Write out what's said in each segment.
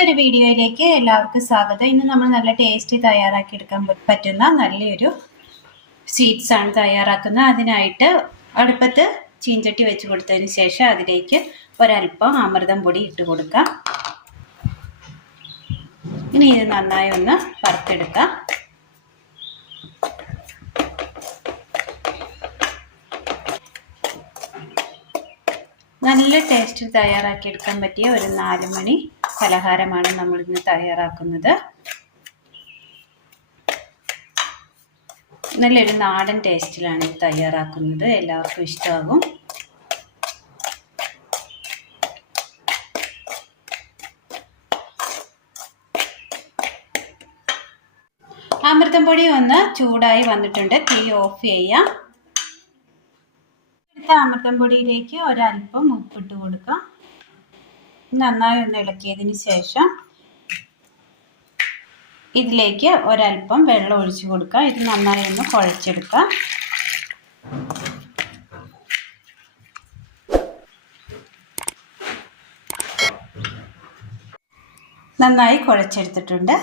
ഒരു വീഡിയോയിലേക്ക് എല്ലാവർക്കും സ്വാഗതം. ഇന്ന് നമ്മൾ നല്ല ടേസ്റ്റി തയ്യാറാക്കി എടുക്കാൻ പറ്റുന്ന നല്ലൊരു സ്വീറ്റ്സ് ആണ് തയ്യാറാക്കുന്നത്. അതിനായിട്ട് അടുപ്പത്ത് ചീഞ്ചട്ടി വെച്ച് കൊടുത്തതിന് ശേഷം അതിലേക്ക് ഒരല്പം അമൃതം പൊടി ഇട്ട് കൊടുക്കാം. ഇനി ഇത് നന്നായി ഒന്ന് വറുത്തെടുക്കാം. നല്ല ടേസ്റ്റ് തയ്യാറാക്കി എടുക്കാൻ പറ്റിയ ഒരു 4 മണി പലഹാരമാണ് നമ്മളിന്ന് തയ്യാറാക്കുന്നത്. നല്ലൊരു നാടൻ ടേസ്റ്റിലാണ് ഇത് തയ്യാറാക്കുന്നത്. എല്ലാവർക്കും ഇഷ്ടമാകും. അമൃതം പൊടി ഒന്ന് ചൂടായി വന്നിട്ടുണ്ട്. തീ ഓഫ് ചെയ്യാം. അമൃതം പൊടിയിലേക്ക് ഒരല്പം ഉപ്പിട്ട് കൊടുക്കാം. നന്നായി ഒന്ന് ഇളക്കിയതിന് ശേഷം ഇതിലേക്ക് ഒരല്പം വെള്ളം ഒഴിച്ചു കൊടുക്കാം. ഇത് നന്നായി ഒന്ന് കുഴച്ചെടുക്കാം. നന്നായി കുഴച്ചെടുത്തിട്ടുണ്ട്.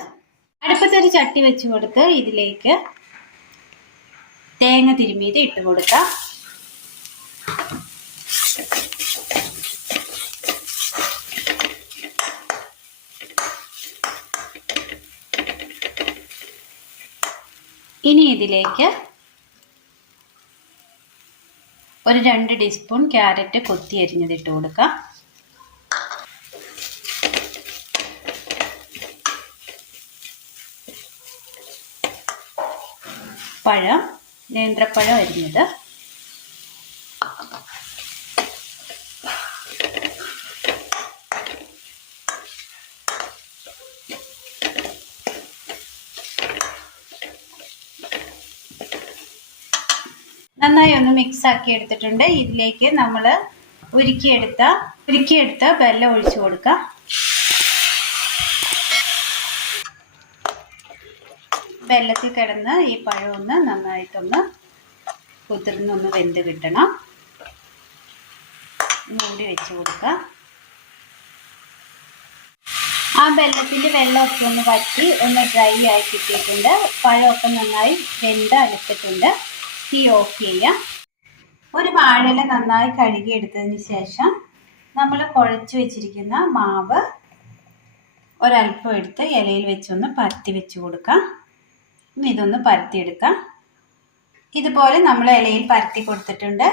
അടുപ്പത്തൊരു ചട്ടി വെച്ച് കൊടുത്ത് ഇതിലേക്ക് തേങ്ങ തിരുമ്മിയത് ഇട്ട് കൊടുക്കാം. ഇനി ഇതിലേക്ക് ഒരു 2 ടീസ്പൂൺ ക്യാരറ്റ് കൊത്തി അരിഞ്ഞത് ഇട്ട് കൊടുക്കാം. പഴം, നേന്ത്രപ്പഴം അരിഞ്ഞത്, നന്നായി ഒന്ന് മിക്സ് ആക്കി എടുത്തിട്ടുണ്ട്. ഇതിലേക്ക് നമ്മൾ ഉരുക്കിയെടുത്ത വെള്ളം ഒഴിച്ചു കൊടുക്കാം. വെള്ളത്തിൽ കിടന്ന് ഈ പഴം ഒന്ന് നന്നായിട്ടൊന്ന് കുതിർന്നൊന്ന് വെന്ത് കിട്ടണം. മൂടി വെച്ച് കൊടുക്കാം. ആ വെള്ളത്തിൻ്റെ വെള്ളമൊക്കെ ഒന്ന് വറ്റി ഒന്ന് ഡ്രൈ ആയി കിട്ടിയിട്ടുണ്ട്. പഴമൊക്കെ നന്നായി വെന്ത് അലത്തിട്ടുണ്ട്. തീ ഓഫ് ചെയ്യാം. ഒരു വാഴയില നന്നായി കഴുകി എടുത്തതിന് ശേഷം നമ്മൾ കുഴച്ച് വെച്ചിരിക്കുന്ന മാവ് ഒരല്പം എടുത്ത് ഇലയിൽ വെച്ചൊന്ന് പരത്തി വെച്ച് കൊടുക്കാം. ഇനി ഇതൊന്ന് പരത്തിയെടുക്കാം. ഇതുപോലെ നമ്മൾ ഇലയിൽ പരത്തി കൊടുത്തിട്ടുണ്ട്.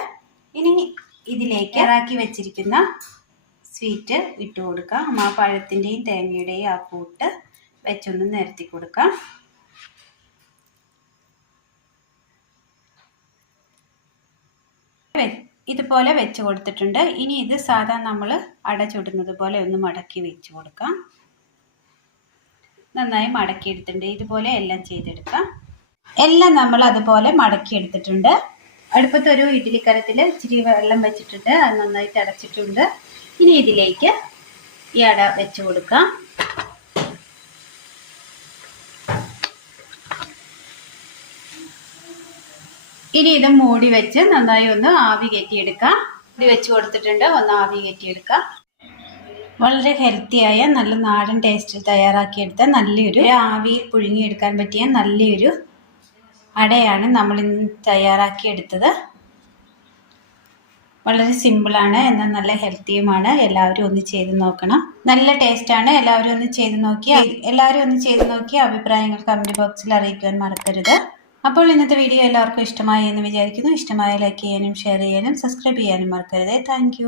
ഇനി ഇതിലേക്ക് ഇറാക്കി വെച്ചിരിക്കുന്ന സ്വീറ്റ് ഇട്ട് കൊടുക്കാം. ആ പഴത്തിൻ്റെയും തേങ്ങയുടെയും ആ കൂട്ട് വെച്ചൊന്ന് നിരത്തി കൊടുക്കാം. ഇതുപോലെ വെച്ച് കൊടുത്തിട്ടുണ്ട്. ഇനി ഇത് സാധാരണ നമ്മൾ അട ചുടുന്നത് പോലെ ഒന്ന് മടക്കി വെച്ച് കൊടുക്കാം. നന്നായി മടക്കി എടുത്തിട്ടുണ്ട്. ഇതുപോലെ എല്ലാം ചെയ്തെടുക്കാം. എല്ലാം നമ്മൾ അതുപോലെ മടക്കി എടുത്തിട്ടുണ്ട്. അടുപ്പത്തൊരു ഇഡ്ഡലിക്കലത്തിൽ ഇച്ചിരി വെള്ളം വെച്ചിട്ടുണ്ട്. അത് നന്നായിട്ട് അടച്ചിട്ടുണ്ട്. ഇനി ഇതിലേക്ക് ഈ അട വെച്ച് കൊടുക്കാം. ഇനി ഇത് മൂടി വെച്ച് നന്നായി ഒന്ന് ആവി കയറ്റിയെടുക്കാം. മൂടി വെച്ച് കൊടുത്തിട്ടുണ്ട്. ഒന്ന് ആവി കയറ്റിയെടുക്കാം. വളരെ ഹെൽത്തിയായ നല്ല നാടൻ ടേസ്റ്റിൽ തയ്യാറാക്കിയെടുത്ത നല്ലൊരു ആവിയിൽ പുഴുങ്ങിയെടുക്കാൻ പറ്റിയ നല്ലൊരു അടയാണ് നമ്മളിന്ന് തയ്യാറാക്കിയെടുത്തത്. വളരെ സിമ്പിളാണ്, എന്നാൽ നല്ല ഹെൽത്തിയുമാണ്. എല്ലാവരും ഒന്ന് ചെയ്ത് നോക്കണം. നല്ല ടേസ്റ്റാണ്. എല്ലാവരും ഒന്ന് ചെയ്ത് നോക്കി അഭിപ്രായങ്ങൾ കമൻറ്റ് ബോക്സിൽ അറിയിക്കുവാൻ മറക്കരുത്. അപ്പോൾ ഇന്നത്തെ വീഡിയോ എല്ലാവർക്കും ഇഷ്ടമായി എന്ന് വിചാരിക്കുന്നു. ഇഷ്ടമായ ലൈക്ക് ചെയ്യാനും ഷെയർ ചെയ്യാനും സബ്സ്ക്രൈബ് ചെയ്യാനും മറക്കരുത്. താങ്ക്